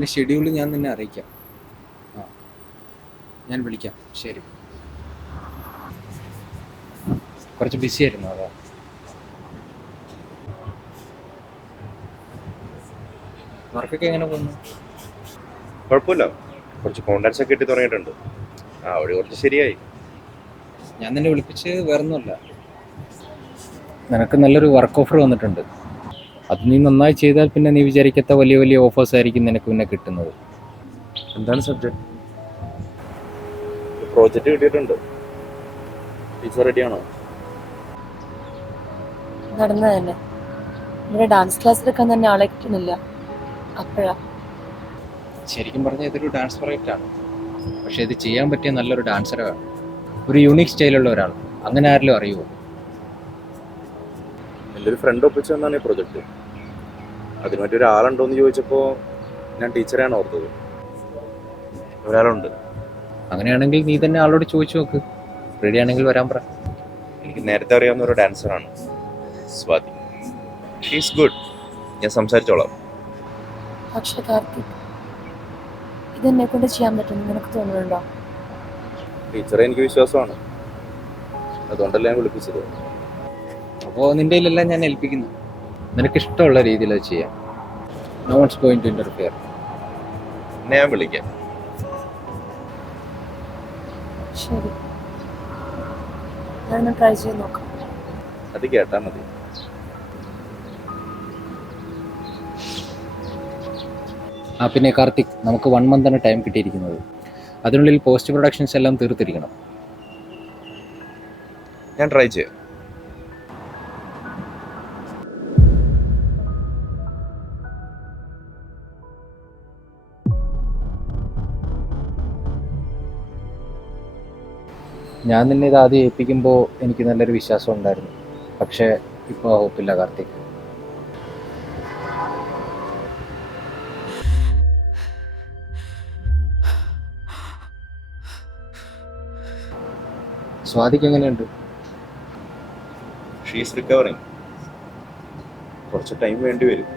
അതിന് ഷെഡ്യൂൾ ഞാൻ നിന്നെ അറിയിക്കാം. ആ, ഞാൻ വിളിക്കാം. ശരി. കുറച്ച് ബിസി ആയിരുന്നു അതാ. വർക്കൊക്കെ എങ്ങനെ പോകുന്നു? കുഴപ്പമില്ല, കുറച്ച് കോണ്ടാക്ട്സ് ഒക്കെ കിട്ടി തുടങ്ങിയിട്ടുണ്ട്. ആ വഴി കുറച്ച് ശരിയായി. ഞാൻ നിന്നെ വിളിപ്പിച്ച് വേറൊന്നുമല്ല, നിനക്ക് നല്ലൊരു വർക്ക് ഓഫർ വന്നിട്ടുണ്ട്. അത് നീ നന്നായി ചെയ്താൽ പിന്നെ നീ വിചാരിക്കാത്ത വലിയ വലിയ ഓഫേഴ്സ് ആയിരിക്കും നിനക്ക് പിന്നെ കിട്ടുന്നത്. എന്താണ് സബ്ജക്ട്? പ്രോജക്റ്റ് കിട്ടിയിട്ടുണ്ട്. ടീച്ചർ റെഡിയാണോ? നടന്നത് തന്നെ. ഇവിടെ ഡാൻസ് ക്ലാസ്സിലൊക്കെ തന്നെ ആളെ കിട്ടുന്നില്ല. അപ്പോഴാ ശരിക്കും പറഞ്ഞാൽ ഇതൊരു ഡാൻസ് പ്രൊജക്റ്റാണ്, പക്ഷേ ഇത് ചെയ്യാൻ പറ്റിയ നല്ലൊരു ഡാൻസറാണ്, ഒരു യൂണീക്ക് സ്റ്റൈലുള്ള ഒരാൾ. അങ്ങനെ ആരെങ്കിലും അറിയുമോ? എൻ്റെ ഒരു ഫ്രണ്ട് ഒപ്പിച്ചു തന്നാണ് ഈ പ്രൊജക്റ്റ്. അതിന് പറ്റിയ ഒരാളുണ്ടോ എന്ന് ചോദിച്ചപ്പോൾ ഞാൻ ടീച്ചറെയാണ് ഓർത്തത്. ഒരാളുണ്ട്. അങ്ങനെയാണെങ്കിൽ നീ തന്നെ ആളോട് ചോദിച്ചു നോക്ക്. റെഡി ആണെങ്കിൽ വരാൻ പറ. എനിക്ക് നേരത്തെ അറിയാവുന്ന ഒരു ഡാൻസറാണ്, സ്വാതി. She's good. ഞാൻ സംസാരിച്ചോളാം. പക്ഷെ കാർത്തിക്, ഇതെന്നെ കൊണ്ട് ചെയ്യാൻ പറ്റുമെന്ന് നിനക്ക് തോന്നുന്നുണ്ടോ? ടീച്ചറെ എനിക്ക് വിശ്വാസമാണ്, അതുകൊണ്ടല്ല ഞാൻ വിളിപ്പിച്ചത്. അപ്പോൾ നിൻ്റെ കയ്യിലെല്ലാം ഞാൻ ഏൽപ്പിക്കുന്നു. നിനക്കിഷ്ടമുള്ള രീതിയിൽ അത് ചെയ്യാം. No one's going to interfere. എന്നെ ഞാൻ വിളിക്കാം. ശരി, ഞാനൊന്ന് ട്രൈ ചെയ്ത് നോക്കാം. അത് കേട്ടാൽ മതി. പിന്നെ കാർത്തിക്, നമുക്ക് 1 മന്താണ് ടൈം കിട്ടിയിരിക്കുന്നത്. അതിനുള്ളിൽ പോസ്റ്റ് പ്രൊഡക്ഷൻസ് എല്ലാം തീർത്തിരിക്കണം. ഞാൻ ട്രൈ ചെയ്യാം. ഞാൻ നിന്നെ ഇത് ആദ്യം ഏൽപ്പിക്കുമ്പോൾ എനിക്ക് നല്ലൊരു വിശ്വാസം ഉണ്ടായിരുന്നു, പക്ഷേ ഇപ്പോൾ ഹോപ്പില്ല കാർത്തിക്. സ്വാതിക്ക് എങ്ങനെയുണ്ട്? She's recovering. കുറച്ച് ടൈം വേണ്ടി വരും.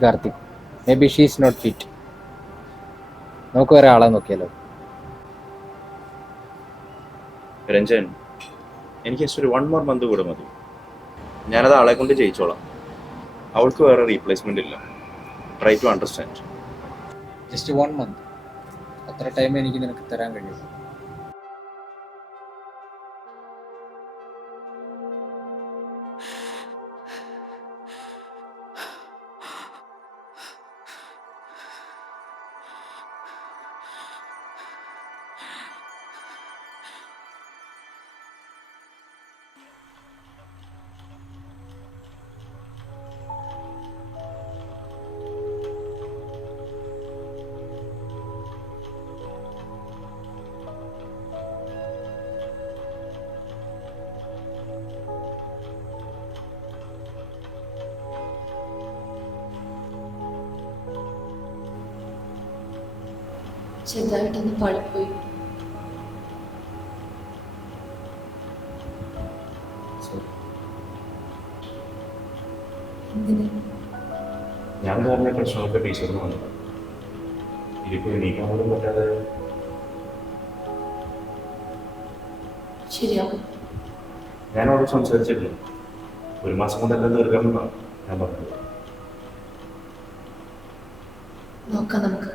Karthik, maybe she is not fit. നമുക്ക് വേറെ ആളെ നോക്കിയാലോ? രഞ്ജൻ, എനിക്ക് ജസ്റ്റ് ഒരു 1 more month കൂടെ മതി. ഞാനത് ആളെ കൊണ്ട് ജയിച്ചോളാം. അവൾക്ക് വേറെ റീപ്ലേസ്മെന്റ് ഇല്ല. Try to understand. Just 1 month, അത്ര ടൈം എനിക്ക് നിനക്ക് തരാൻ കഴിയും. ചെറുതായിട്ടൊന്ന് പളിപ്പോയി. എന്തിന്? ഞാൻ കാരണം പ്രശ്നമൊക്കെ ടീച്ചറിന് വന്നത്. ഇതിപ്പോൾ എണീക്കാൻ പോലും പറ്റാതെ. ശരിയാവും. ഞാൻ അവിടെ സംസാരിച്ചിട്ടില്ല. 1 മാസം കൊണ്ടെല്ലാം തീർക്കാമെന്നാണ് ഞാൻ പറഞ്ഞത്. നോക്കാം നമുക്ക്.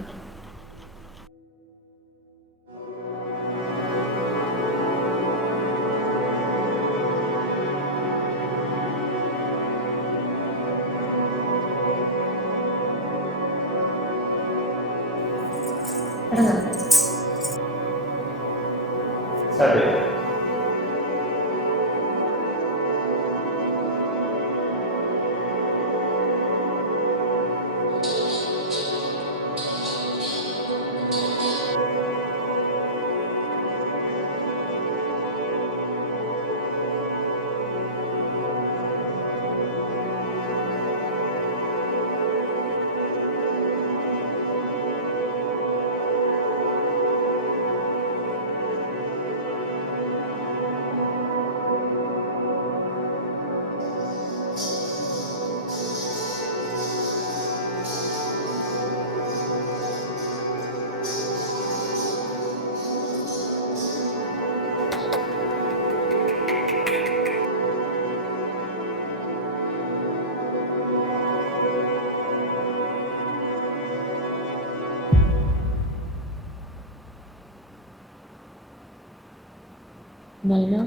നയന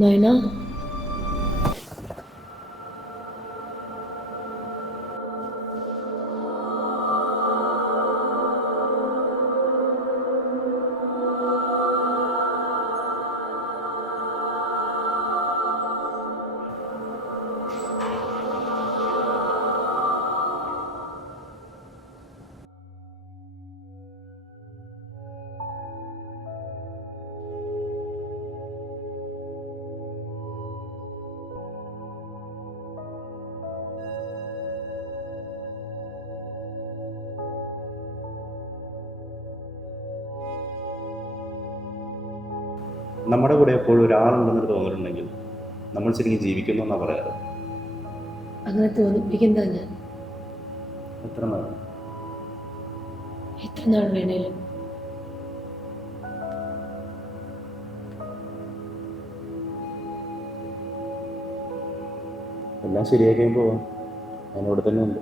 നയന നമ്മുടെ കൂടെ എപ്പോഴും ഒരാളുണ്ടെന്ന് തോന്നിയിട്ടുണ്ടെങ്കിൽ നമ്മൾ ശരിക്കും ജീവിക്കുന്നു എന്നാണ് പറയാറ്. അങ്ങനെ തോന്നിപ്പിക്കുന്നതാ ഞാൻ. എത്ര നാൾ? എത്ര നാൾ വേണേലും. എല്ലാം ശരിയായി പോവാം. ഞാൻ ഇവിടെ തന്നെ ഉണ്ട്.